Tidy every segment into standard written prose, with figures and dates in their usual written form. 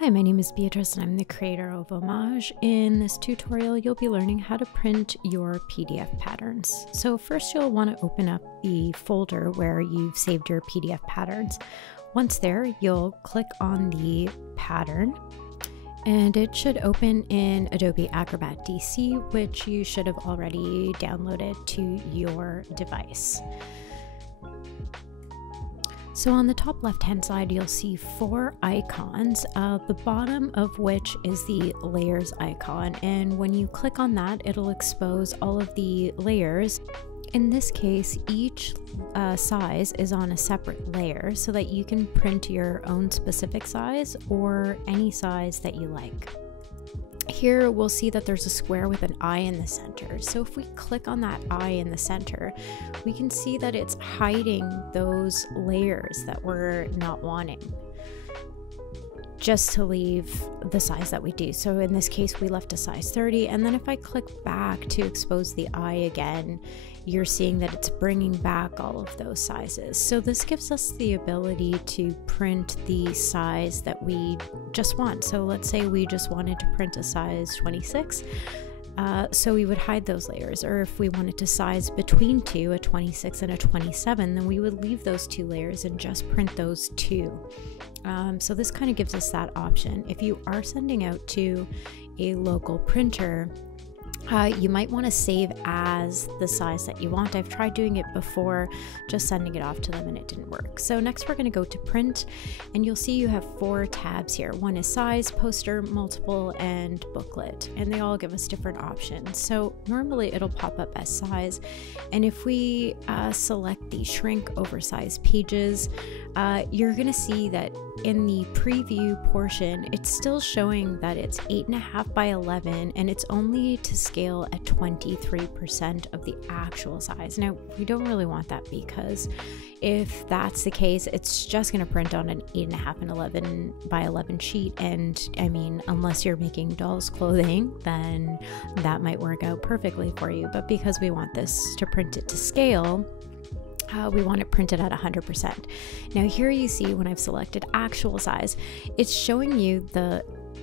Hi, my name is Beatrice and I'm the creator of Homage. In this tutorial, you'll be learning how to print your PDF patterns. So first you'll want to open up the folder where you've saved your PDF patterns. Once there, you'll click on the pattern and it should open in Adobe Acrobat DC, which you should have already downloaded to your device. So on the top left-hand side, you'll see 4 icons, the bottom of which is the layers icon. And when you click on that, it'll expose all of the layers. In this case, each size is on a separate layer so that you can print your own specific size or any size that you like. Here we'll see that there's a square with an eye in the center. So if we click on that eye in the center, we can see that it's hiding those layers that we're not wanting, just to leave the size that we do. So in this case, we left a size 30. And then if I click back to expose the eye again, you're seeing that it's bringing back all of those sizes. So this gives us the ability to print the size that we just want. So let's say we just wanted to print a size 26. So we would hide those layers, or if we wanted to size between two, a 26 and a 27, then we would leave those 2 layers and just print those 2. So this kind of gives us that option. If you are sending out to a local printer, you might want to save as the size that you want. I've tried doing it before, just sending it off to them, and it didn't work. So next we're going to go to print, and you'll see you have 4 tabs here. One is size, poster, multiple, and booklet, and they all give us different options. So normally it'll pop up as size, and if we select the shrink oversized pages, you're going to see that in the preview portion, it's still showing that it's 8.5 by 11, and it's only to scale at 23% of the actual size. Now, we don't really want that, because if that's the case, it's just going to print on an 8.5 and 11 by 11 sheet. And I mean, unless you're making dolls clothing, then that might work out perfectly for you. But because we want this to print it to scale, we want it printed at 100%. Now here you see when I've selected actual size, it's showing you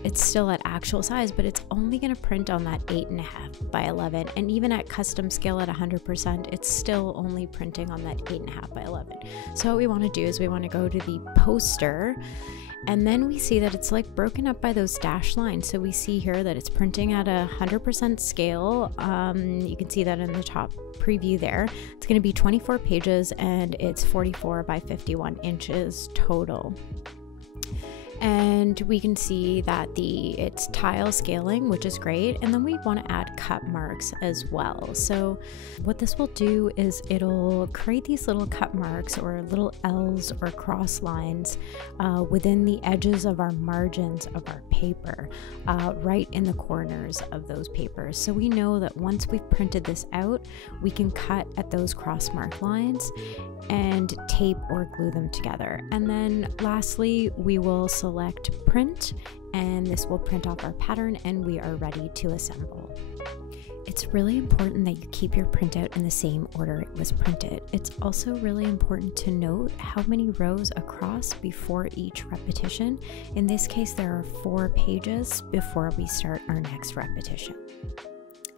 it's still at actual size, but it's only going to print on that 8.5 by 11. And even at custom scale at 100%, it's still only printing on that 8.5 by 11. So what we want to do is we want to go to the poster, and then we see that it's like broken up by those dashed lines. So we see here that it's printing at 100% scale. You can see that in the top preview there. It's going to be 24 pages and it's 44 by 51 inches total. And we can see that it's tile scaling, which is great. And then we want to add cut marks as well. So what this will do is it'll create these little cut marks, or little L's or cross lines within the edges of our margins of our paper, right in the corners of those papers. So we know that once we've printed this out, we can cut at those cross mark lines and tape or glue them together. And then lastly, we will select print, and this will print off our pattern, and we are ready to assemble. It's really important that you keep your printout in the same order it was printed. It's also really important to note how many rows across before each repetition. In this case, there are 4 pages before we start our next repetition.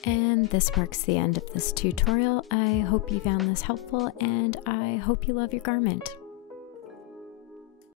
And this marks the end of this tutorial. I hope you found this helpful, and I hope you love your garment.